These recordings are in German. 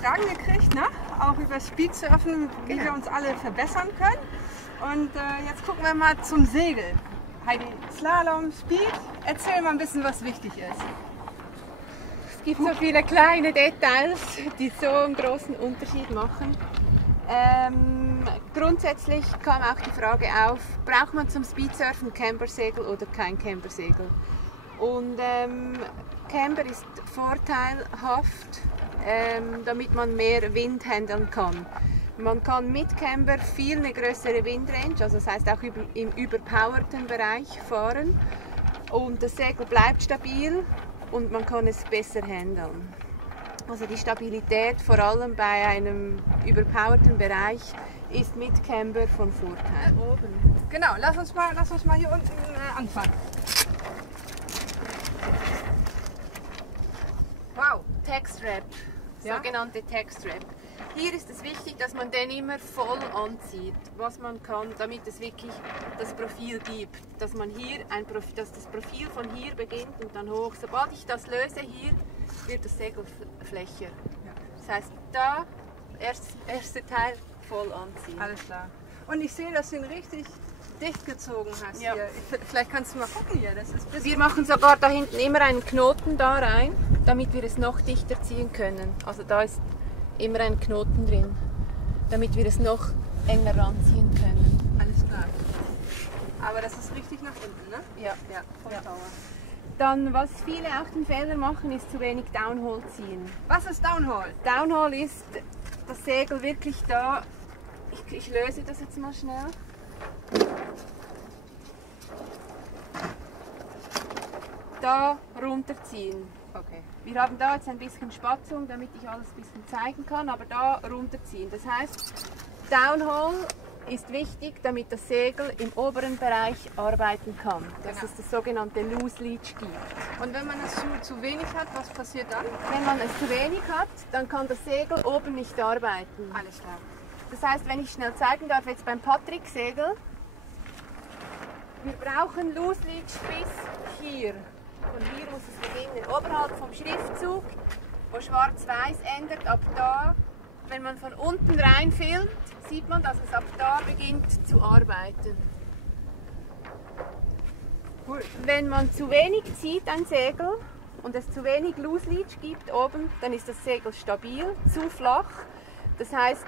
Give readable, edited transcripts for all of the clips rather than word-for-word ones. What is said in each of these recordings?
Fragen gekriegt, ne? Auch über Speedsurfen, wie wir uns alle verbessern können. Und jetzt gucken wir mal zum Segel. Heidi, Slalom, Speed, erzähl mal ein bisschen, was wichtig ist. Es gibt so viele kleine Details, die so einen großen Unterschied machen. Grundsätzlich kam auch die Frage auf, braucht man zum Speedsurfen Cambersegel oder kein Cambersegel? Und Camber ist vorteilhaft, damit man mehr Wind handeln kann. Man kann mit Camber viel eine größere Windrange, also das heißt auch im überpowerten Bereich fahren. Und das Segel bleibt stabil und man kann es besser handeln. Also die Stabilität, vor allem bei einem überpowerten Bereich, ist mit Camber von Vorteil. Oben. Genau, lass uns mal hier unten anfangen. Wow. Textwrap, Ja? sogenannte Textwrap. Hier ist es wichtig, dass man den immer voll anzieht, was man kann, damit es wirklich das Profil gibt. Dass man hier dass das Profil von hier beginnt und dann hoch. Sobald ich das löse hier, wird das Segel flächer. Ja. Das heißt, da erste Teil voll anziehen. Alles klar. Und ich sehe, dass du ihn richtig dicht gezogen hast Ja. hier. Vielleicht kannst du mal gucken hier. Das ist ein bisschen Wir machen sogar da hinten immer einen Knoten da rein, damit wir es noch dichter ziehen können. Also da ist immer ein Knoten drin, damit wir es noch enger ranziehen können. alles klar. Aber das ist richtig nach unten, ne? Ja. Ja, vom Ja. Tower. Dann, was viele auch den Fehler machen, ist zu wenig Downhole ziehen. Was ist Downhole? Downhole ist das Segel wirklich da. Ich löse das jetzt mal schnell. Da runterziehen. Okay. Wir haben da jetzt ein bisschen Spatzung, damit ich alles ein bisschen zeigen kann, aber da runterziehen. Das heißt, Downhole ist wichtig, damit das Segel im oberen Bereich arbeiten kann, dass Genau. es das sogenannte Loose Leach gibt. Und wenn man es zu wenig hat, was passiert dann? Wenn man es zu wenig hat, dann kann das Segel oben nicht arbeiten. Alles klar. Das heißt, wenn ich schnell zeigen darf, jetzt beim Patrick-Segel, wir brauchen Loose Leach bis hier. Von hier muss es beginnen. Oberhalb vom Schriftzug, wo schwarz-weiß endet, ab da, wenn man von unten rein filmt, sieht man, dass es ab da beginnt zu arbeiten. Cool. Wenn man zu wenig zieht, ein Segel, und es zu wenig Loose Leach gibt oben, dann ist das Segel stabil, zu flach. Das heißt,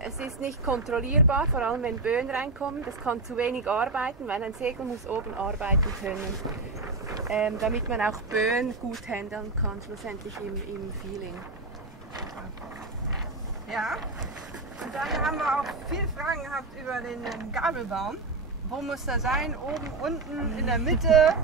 es ist nicht kontrollierbar, vor allem wenn Böen reinkommen. Das kann zu wenig arbeiten, weil ein Segel muss oben arbeiten können, damit man auch Böen gut handeln kann, schlussendlich im Feeling. Ja. Und dann haben wir auch viele Fragen gehabt über den Gabelbaum. Wo muss er sein? Oben, unten, in der Mitte?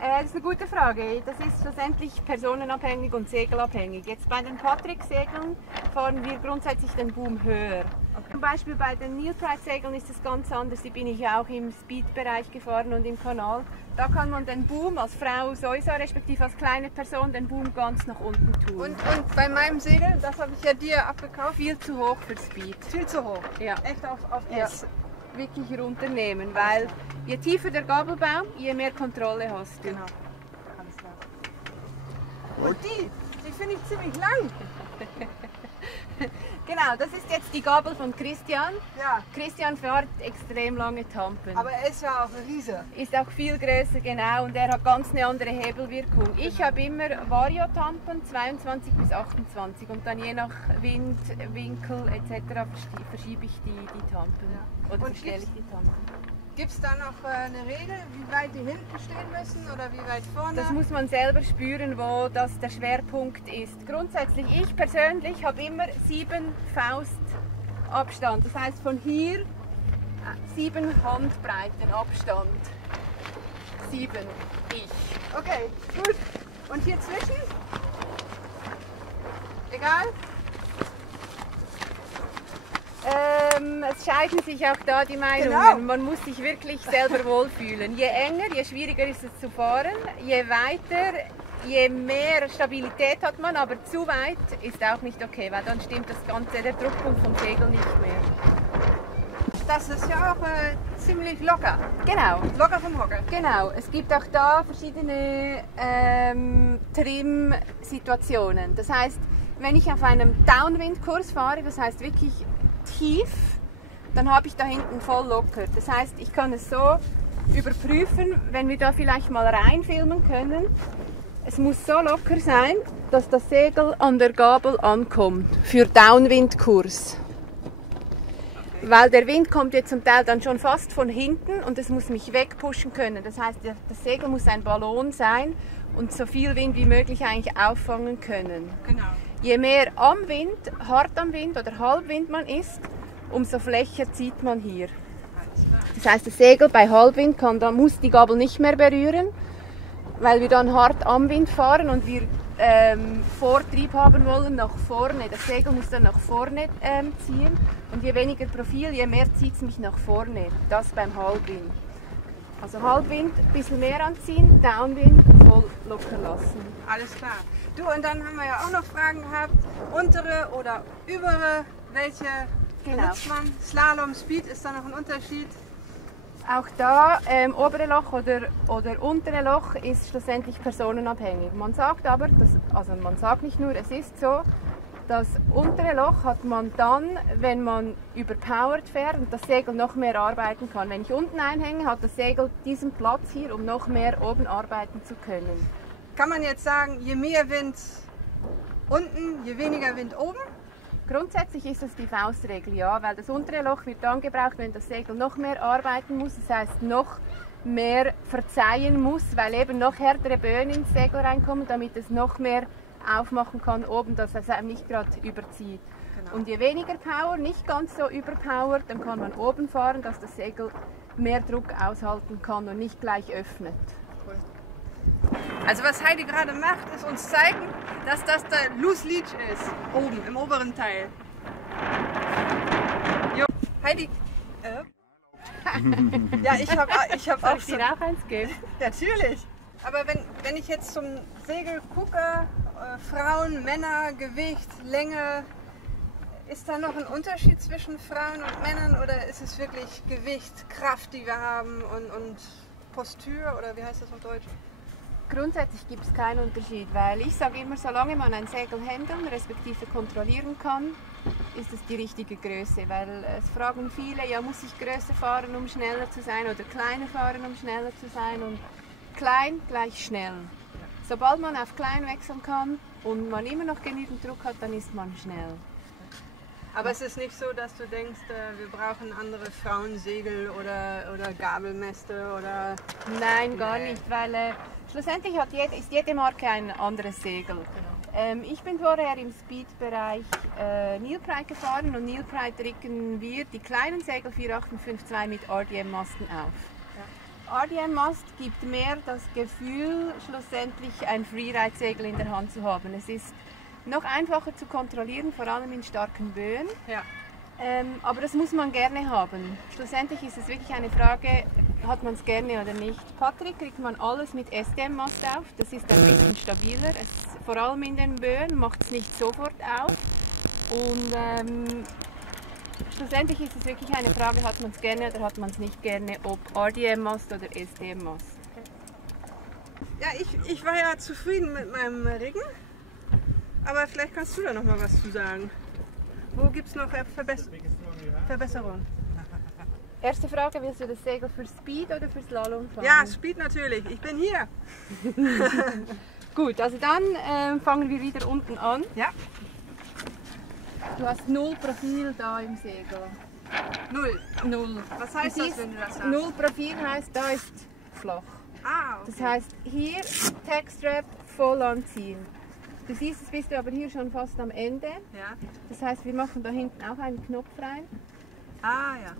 Das ist eine gute Frage. Das ist schlussendlich personenabhängig und segelabhängig. Jetzt bei den Patrick-Segeln fahren wir grundsätzlich den Boom höher. Okay. Zum Beispiel bei den Neil Pride-Segeln ist es ganz anders. Die bin ich ja auch im Speed-Bereich gefahren und im Kanal. Da kann man den Boom als Frau sowieso, respektive als kleine Person, den Boom ganz nach unten tun. Und bei meinem Segel, das habe ich ja dir abgekauft, viel zu hoch für Speed. viel zu hoch. Ja. Echt auf Ja. S. Wirklich runternehmen, weil je tiefer der Gabelbaum, je mehr Kontrolle hast du. Genau. Alles klar. Und die finde ich ziemlich lang. Genau, das ist jetzt die Gabel von Christian. Ja. Christian fährt extrem lange Tampen. Aber er ist ja auch ein Riese. Ist auch viel größer, genau, und er hat ganz eine andere Hebelwirkung. Ich habe immer Vario-Tampen, 22 bis 28, und dann je nach Wind, Winkel etc. verschiebe ich die Tampen. Ja. Oder Und verstelle ich die Tampen. Gibt es da noch eine Regel, wie weit die hinten stehen müssen oder wie weit vorne? Das muss man selber spüren, wo das der Schwerpunkt ist. Grundsätzlich, ich persönlich habe immer 7 Faust Abstand. Das heißt von hier 7 Handbreiten Abstand. 7, ich. Okay, gut. Und hier zwischen? Egal? Es scheiden sich auch da die Meinungen. Genau. Man muss sich wirklich selber wohlfühlen. Je enger, je schwieriger ist es zu fahren. Je weiter, je mehr Stabilität hat man, aber zu weit ist auch nicht okay, weil dann stimmt das Ganze, der Druckpunkt vom Segel nicht mehr. Das ist ja auch ziemlich locker. Genau. Locker vom Hocker. Genau, es gibt auch da verschiedene Trim-Situationen. Das heißt, wenn ich auf einem Downwind-Kurs fahre, das heißt wirklich tief, dann habe ich da hinten voll locker. Das heißt, ich kann es so überprüfen, wenn wir da vielleicht mal reinfilmen können. Es muss so locker sein, dass das Segel an der Gabel ankommt für Downwind-Kurs. Weil der Wind kommt jetzt zum Teil dann schon fast von hinten und es muss mich wegpushen können. Das heißt, das Segel muss ein Ballon sein und so viel Wind wie möglich eigentlich auffangen können. Genau. Je mehr am Wind, hart am Wind oder Halbwind man ist, umso flächer zieht man hier. Das heißt, das Segel bei Halbwind muss die Gabel nicht mehr berühren, weil wir dann hart am Wind fahren und wir Vortrieb haben wollen nach vorne. Das Segel muss dann nach vorne ziehen und je weniger Profil, je mehr zieht es mich nach vorne. Das beim Halbwind. Also Halbwind ein bisschen mehr anziehen, Downwind voll locker lassen. Alles klar. Du, und dann haben wir ja auch noch Fragen gehabt. Untere oder übere, welche benutzt man? Slalom, Speed, ist da noch ein Unterschied? Auch da, obere Loch oder untere Loch ist schlussendlich personenabhängig. Man sagt aber, man sagt nicht nur, es ist so, das untere Loch hat man dann, wenn man überpowered fährt und das Segel noch mehr arbeiten kann. Wenn ich unten einhänge, hat das Segel diesen Platz hier, um noch mehr oben arbeiten zu können. Kann man jetzt sagen, je mehr Wind unten, je weniger Wind oben? Grundsätzlich ist das die Faustregel, ja, weil das untere Loch wird dann gebraucht, wenn das Segel noch mehr arbeiten muss, das heißt noch mehr verzeihen muss, weil eben noch härtere Böen ins Segel reinkommen, damit es noch mehr aufmachen kann oben, dass es einem nicht gerade überzieht. Genau. Und je weniger Power, nicht ganz so überpowered, dann kann man oben fahren, dass das Segel mehr Druck aushalten kann und nicht gleich öffnet. Also was Heidi gerade macht, ist uns zeigen, dass das der Loose Leech ist, oben, im oberen Teil. Jo. Heidi, ja, ich hab Soll auch ich so... dir auch eins geben? Natürlich. Aber wenn ich jetzt zum Segel gucke, Frauen, Männer, Gewicht, Länge, ist da noch ein Unterschied zwischen Frauen und Männern oder ist es wirklich Gewicht, Kraft, die wir haben und Postur oder wie heißt das auf Deutsch? Grundsätzlich gibt es keinen Unterschied, weil ich sage immer, solange man ein Segel handeln respektive kontrollieren kann, ist es die richtige Größe, weil es fragen viele, ja, muss ich größer fahren, um schneller zu sein oder kleiner fahren, um schneller zu sein und klein gleich schnell. Sobald man auf klein wechseln kann und man immer noch genügend Druck hat, dann ist man schnell. Aber es ist nicht so, dass du denkst, wir brauchen andere Frauensegel oder Gabelmäste oder... Nein, gar nicht, weil schlussendlich ist jede Marke ein anderes Segel. Genau. Ich bin vorher im Speed-Bereich Nilpride gefahren und Nilpride ricken wir die kleinen Segel 4852 mit RDM-Masten auf. Ja. RDM-Mast gibt mehr das Gefühl, schlussendlich ein Freeride-Segel in der Hand zu haben. Es ist noch einfacher zu kontrollieren, vor allem in starken Böen. Ja. Aber das muss man gerne haben. Schlussendlich ist es wirklich eine Frage, hat man es gerne oder nicht. Patrick kriegt man alles mit SDM-Mast auf, das ist ein bisschen stabiler. Vor allem in den Böen macht es nicht sofort auf. Und schlussendlich ist es wirklich eine Frage, hat man es gerne oder hat man es nicht gerne, ob RDM-Mast oder SDM-Mast. Ja, ich war ja zufrieden mit meinem Riggen. Aber vielleicht kannst du da noch mal was zu sagen. Wo gibt es noch Verbesserungen? Erste Frage, willst du das Segel für Speed oder für Slalom fahren? Ja, Speed natürlich. Ich bin hier. Gut, also dann fangen wir wieder unten an. Ja. Du hast 0 Profil da im Segel. 0. Was heißt das, wenn du das hast? 0 Profil heißt, da ist flach. Ah, okay. Das heißt, hier Tackstrap voll anziehen. Du siehst, jetzt bist du aber hier schon fast am Ende. Ja. Das heißt, wir machen da hinten auch einen Knopf rein. Ah, ja.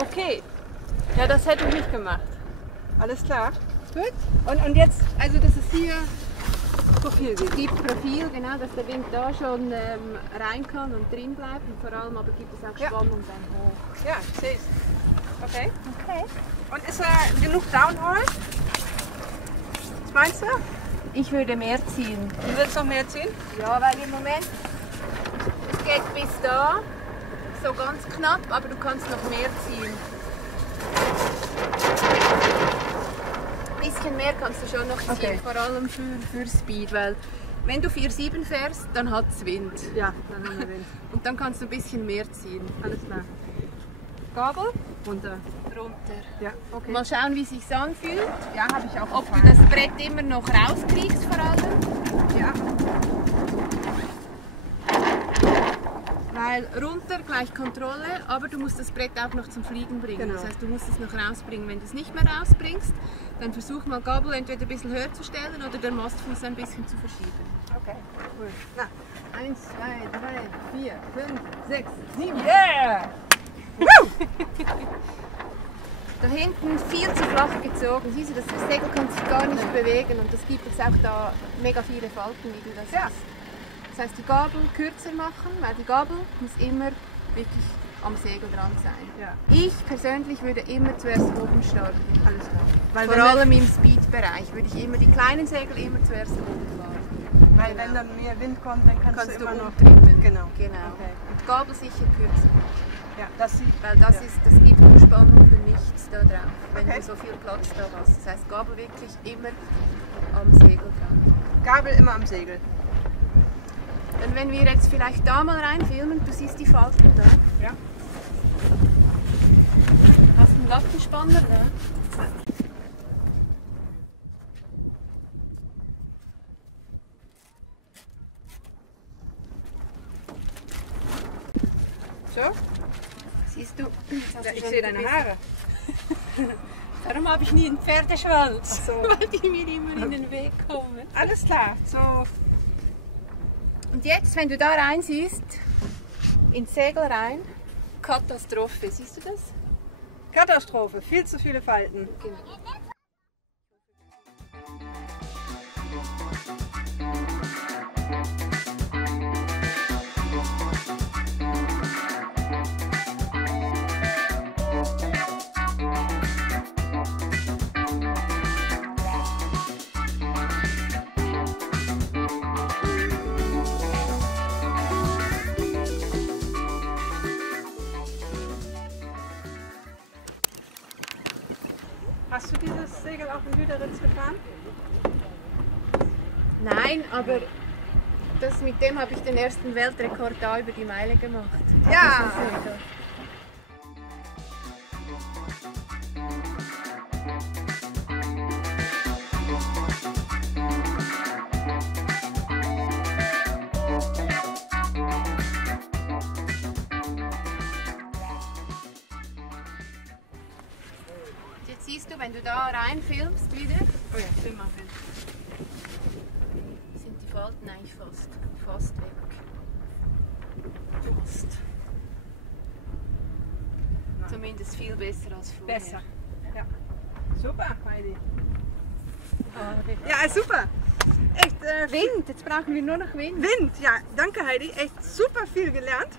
Okay. Ja, das hätte ich nicht gemacht. Alles klar. Gut. Und jetzt, also das ist hier Profil. Es gibt Profil, genau, dass der Wind da schon rein kann und drin bleibt. Und vor allem aber gibt es auch Spannung dann hoch. Ja, ich sehe es. Okay. Okay. Und ist da genug Downhaul? meinst du? Ich würde mehr ziehen. Du willst noch mehr ziehen? Ja, weil im Moment, es geht bis da, so ganz knapp, aber du kannst noch mehr ziehen. Ein bisschen mehr kannst du schon noch ziehen, Okay. vor allem für Speed, weil wenn du 4,7 fährst, dann hat es Wind. Ja, dann haben wir Wind. Und dann kannst du ein bisschen mehr ziehen. Alles klar. Gabel, Runter. runter. Ja, okay. Mal schauen, wie es sich anfühlt. Ja, habe ich auch Ob du gefallen. das Brett immer noch rauskriegst vor allem. Ja. Weil runter gleich Kontrolle, aber du musst das Brett auch noch zum Fliegen bringen. Genau. Das heißt, du musst es noch rausbringen. Wenn du es nicht mehr rausbringst, dann versuch mal Gabel entweder ein bisschen höher zu stellen oder den Mastfuß ein bisschen zu verschieben. Okay, cool. Na, 1, 2, 3, 4, 5, 6, 7. Yeah! Da hinten viel zu flach gezogen. Siehst du, das Segel kann sich gar nicht bewegen und das gibt jetzt auch da mega viele Falten, wie du das Ja. siehst. Das heißt, die Gabel kürzer machen, weil die Gabel muss immer wirklich am Segel dran sein. Ja. Ich persönlich würde immer zuerst oben starten. Alles klar. Weil Vor wenn, allem im Speed-Bereich würde ich immer die kleinen Segel immer zuerst oben fahren. weil wenn dann mehr Wind kommt, dann kannst Kannst du du immer noch... umtrippen. Genau. Genau. Okay. Und Gabel sicher kürzer, Ja, das sieht... weil das, ja. das gibt Umspannung für nichts da drauf, wenn Okay. du so viel Platz da hast. Das heißt, Gabel wirklich immer am Segel dran. Gabel immer am Segel. Und wenn wir jetzt vielleicht da mal reinfilmen, du siehst die Falten da. Ja. Hast du einen Lattenspanner da? So? Siehst du? Ja, ich sehe deine Haare. Darum habe ich nie einen Pferdeschwanz, Ach so. weil die mir immer in den Weg kommen. Alles klar. So. Und jetzt, wenn du da rein siehst, ins Segel rein, Katastrophe, siehst du das? Katastrophe. Viel zu viele Falten. Genau. Hast du dieses Segel auch in Lüderitz gefahren? Nein, aber das, mit dem habe ich den ersten Weltrekord da über die Meile gemacht. Ja. Das ist Segel. Jetzt siehst du, wenn du da rein filmst wieder, Oh ja, film mal hin. sind die Falten eigentlich fast weg. Fast. Nein. Zumindest viel besser als vorher. Besser. Ja. Super, Heidi. Ja, super. Echt Wind, jetzt brauchen wir nur noch Wind. Wind. Ja, danke Heidi. Echt super viel gelernt.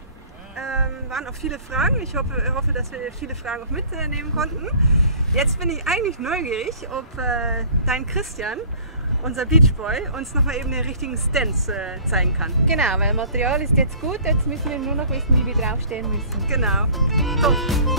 Waren auch viele Fragen. Ich hoffe, dass wir viele Fragen auch mitnehmen konnten. Jetzt bin ich eigentlich neugierig, ob dein Christian, unser Beachboy, uns nochmal eben den richtigen Stance zeigen kann. Genau, weil Material ist jetzt gut, jetzt müssen wir nur noch wissen, wie wir draufstehen müssen. Genau. So.